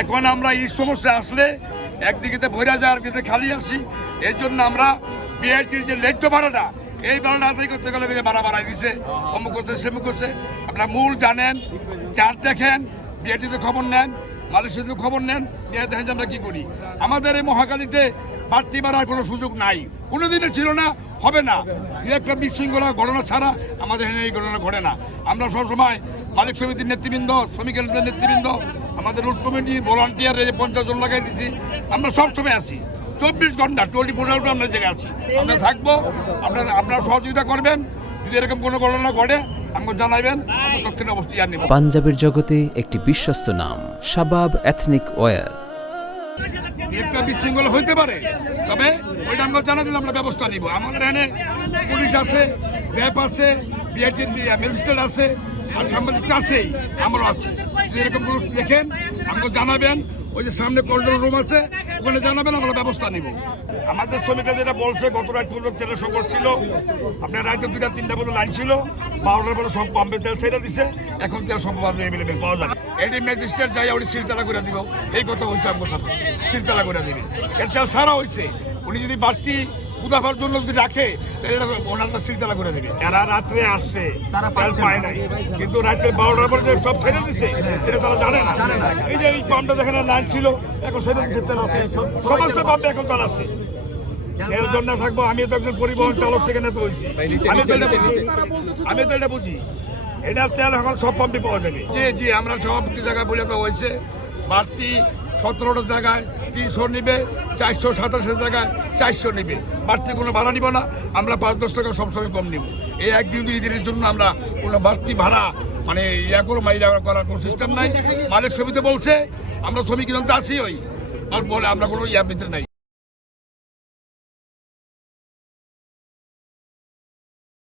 এখন আমরা এই সমস্যা আসলে একদিকে ভরা যায় আর দিকে খালি আসি। এর জন্য আমরা বিআরটির যে ন্যায্য ভাড়াটা, এই ভাড়াটা আদায় করতে গেলে ভাড়া বাড়াই দিচ্ছে, অমুক করছে সেমুক করছে। আপনারা মূল জানেন, চার দেখেন, বিআরটিতে খবর নেন, মালয়েশিয়াতে খবর নেন, নিয়ে দেখেন যে আমরা কী করি। আমাদের এই মহাখালীতে বাড়তি বাড়ার কোনো সুযোগ নাই, কোনোদিনও ছিল না, হবে না। একটা বিশৃঙ্খলা ঘটনা ছাড়া আমাদের এখানে এই ঘটনা ঘটে না। আমরা সবসময় মালিক সমিতির নেতৃবৃন্দ, শ্রমিকের নেতৃবৃন্দ, আমাদের রুট কমিটি, ভলান্টিয়ার 50 জন লাগাই দিচ্ছি। আমরা সবসময় আছি, 24 ঘন্টা 24 আওয়ার আমরা জায়গায় আছি। আমরা থাকবো, আপনারা সহযোগিতা করবেন। যদি এরকম কোনো ঘটনা ঘটে আমাকে জানাবেন, আমরা দক্ষিণ অবস্থা নেব। পাঞ্জাবের জগতে একটি বিশ্বস্ত নাম শাবাব এথনিক ওয়্যার। একটা বিশৃঙ্খলা হইতে পারে, তবে ওইটা আমরা জানা দিলে আমরা ব্যবস্থা নিব। আমাদের এখানে পুলিশ আছে, র্যাব আছে, বিআরটির ম্যাজিস্ট্রেট আছে, আর সাংবাদিক আছেই, আমরাও আছি। যদি এরকম কোনো দেখেন আমাকে জানাবেন। ওই যে সামনে কন্ট্রোল রুম আছে, ওখানে জানাবেন, আমরা ব্যবস্থা নিব। আমাদের শ্রমিকরা যেটা বলছে, গত রাত পর্যন্ত তেলের সংকট ছিল। আপনার রাতে 2টা-3টা পর্যন্ত লাইন ছিল, 12টার পরে সব পাম্পে তেল ছেড়ে দিছে। এখন তেল সম্ভবভাবে অ্যাভেলেবেল পাওয়া যাবে। এটি ম্যাজিস্ট্রেট যাই উনি সিলতালা করে দিব, এই কথা হয়েছে আমার সাথে, সিলতালা করে দিবে। এর তেল ছাড়া হয়েছে, উনি যদি বাড়তি মুদাফার জন্য যদি রাখে তাহলে ওনারটা সিলতালা করে দেবে। এরা রাত্রে আসছে, তেল পায় নাই, কিন্তু রাতের 12টার পরে যে সব ছেড়ে দিচ্ছে সেটা তারা জানে না। এই যে এই পাম্পটা যেখানে লাইন ছিল, এখন ছেড়ে দিচ্ছে, তেল আছে, সমস্ত পাম্পে এখন তেল আছে। এর জন্য থাকবো, আমি তো একজন পরিবহন চালক থেকে নেতা হয়েছি, আমি তো এটা বুঝি। এটা তেল এখন সব পাম্পে পাওয়া যাবে। জি আমরা সভাপতি জায়গায় বলে তো হয়েছে, বাড়তি 17টা জায়গায় 300 নিবে, 427 জায়গায় 400 নিবে, বাড়তি কোনো ভাড়া নিব না। আমরা 5-10 টাকা সবসময় কম নিব। এই 1-2 দিনের জন্য আমরা কোনো বাড়তি ভাড়া মানে করার কোনো সিস্টেম নাই। মালিক সমিতি বলছে আমরা শ্রমিক কিন্তু আছি, ওই আর বলে আমরা কোনো ভিতরে নাই।